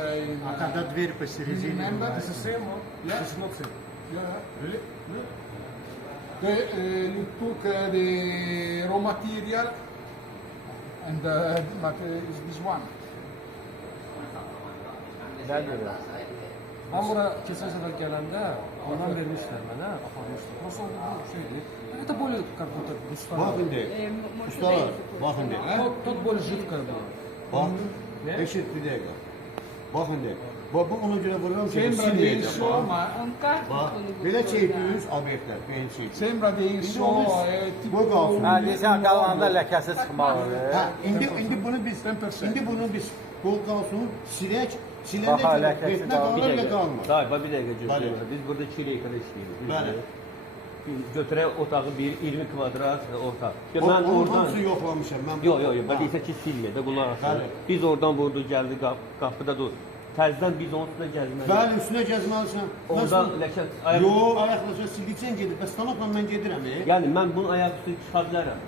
Тогда дверь посередине. Remember, it's the same one. Yeah, it's not same. Yeah, really? You took the raw material and but it's this one. Ben buraya kesin sefer gelende ondan vermişler bana, aparmışlar. Nasıl oldu bu şeydi? Это более как будто густая. Bakın de. Ustalar, bakın de. Тут более жидкая была. Bak, Ne? eşit bir dakika. Bakın de. Bak, bu ona göre vuruyorum ki Same silmeyeceğim. radiation, Bak, bak. Böyle çekiyoruz obyektler, beyin çekiyor. same radiation, Bu kalsın. Ha, deyirsən qalanda ləkəsi çıxmalıdır. Ha, indi bunu biz kol kalsın, silək, Bax, silende ləkəsi betine qalır. kalır ya kalmaz. Dayı, bir dəqiqə Bəli. gözləyir. Biz burada 2 leykada işləyirik. Bəli. Götürək otağı bir 20 kvadrat otaq. Ki Onun mən oradan hamısını yoxlamışam. Yox, ben isə ki silyə də qulaq asın. Bəli. Biz oradan vurduq, gəldi qapıda dur. Təzdən biz onun üstünə gəzməli. Bəli, üstünə gəzməlisən. Orada ləkə ayaq. Yox, ayaqlaşa sildiksən gedib. Bəs stanokla mən gedirəm. Yəni mən bunun ayaq üstü çıxa bilərəm.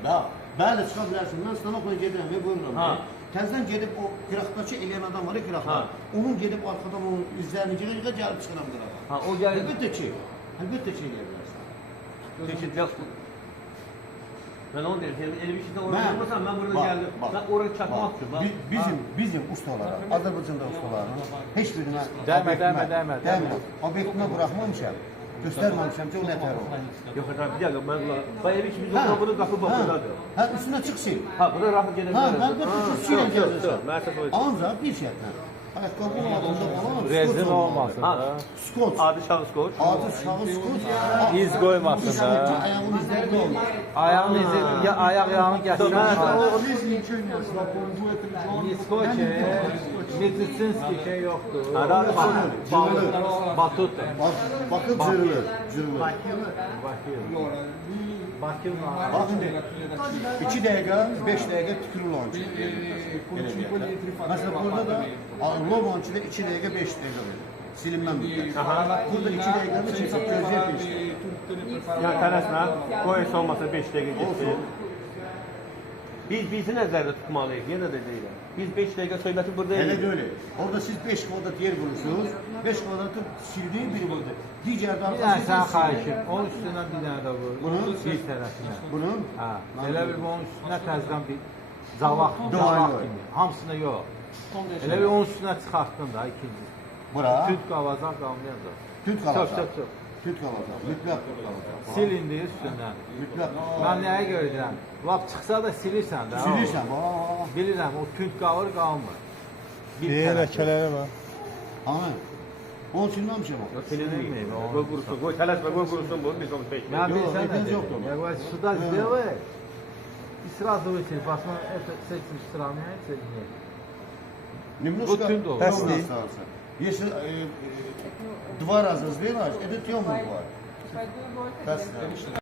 Bəli, çıxa bilərsən. Mən stanokla gedirəm, buyururam. Ha. Təzdən gedib o qıraqdakı eləyən adam var ya qıraqda. Ha. Onun gedib arxadan onun üzlərini yığa gəlib çıxıram qırağa. Ha, o gəlir. Əlbəttə ki eləyə bilərsən. Çeşitli. Ben onu derim. Elə bir şeydə orada Mən- olmasan mən burada Bak, gəldim. bak. Ben oraya çatmaq üçün. Bak. Bizim ustalara, Azərbaycanda ustaların heç birinə Dəymə. Obyektinə buraxmamışam. Göstərməmişəm ki, o nətər olur. Yox, bir dəqiqə mən bax elə ki biz orada bunu qapı baxırdadır. Hə, üstünə çıx sil. Ha, burada rahat gedə Ha, bilərəm. əlbəttə ki, silən gəzirsən. Mən əsas o. Ancaq bir şərtlə. Ayaqqabının altında falan Rezil skoç olmasın Ha. da. Skoç. Adi şahıs koç. Adı şahıs skoç. İz qoymasın da. Ayağının izləri də olmaz. Ayağın izi, ya ayaq yağını gətirmək. Niskoçe, medisinski şey yoxdur. Arada Batut. Bakın cırılır, cırılır. Bakım var. Bakın, 2 dəqiqə, 5 dəqiqə tükürül onun üçün. Mesela burada da Lobon içinde 2 dakika 5 dakika verir. Silinmem müddət. Burada 2 dakikada çekip gözleyip işte. Ya tələsmə. Qoy heç olmasa 5 dəqiqə getsin. Olsun. Biz bizi nəzərdə tutmalıyıq. Yenə də deyirəm. Biz 5 dəqiqə söhbəti burada Hele edirik. de öyle. Orada siz 5 kvadrat yer bulursunuz. 5 kvadratı sildiği bir burada. Diğer Bir tarafta dənə sən xahişim, onun üstündən bir dənə də vur. Bunun? bir tərəfinə. Bunun Ha, elə bir onun üstünə təzdən bir zavaq Doğru. kimi. Hamısını yox. Elə bir onun üstünə çıxartdın da ikinci. bura Tüt qavazaq qalmayacaq. tüt Çox kalacak. çox çox. Tüt kalacak. Mütlak tüt kalacak. Sil indi üstündən. Mütlak. Mən nəyə görəcəm? Lap çıxsa da silirsən də. Silirsən. Bilirəm, o tünt qalır qalmır. Bir Diye tərəfi. lekelere bak. Ana. Onu silmemişim o. Silinməyib. Qoy qurusun. Qoy tələsmə, qoy qurusun bu. Biz onu 5 Mən Yox, bilsən ehtiyac nə yoxdur. deyim? Ya сюда сделай. И сразу выйти, посмотри, это с этим сравняется или нет. Немножко Вот тюн доллар. ровно остался. Если 2 раза сделаешь, это темный бывает. Пойду его That's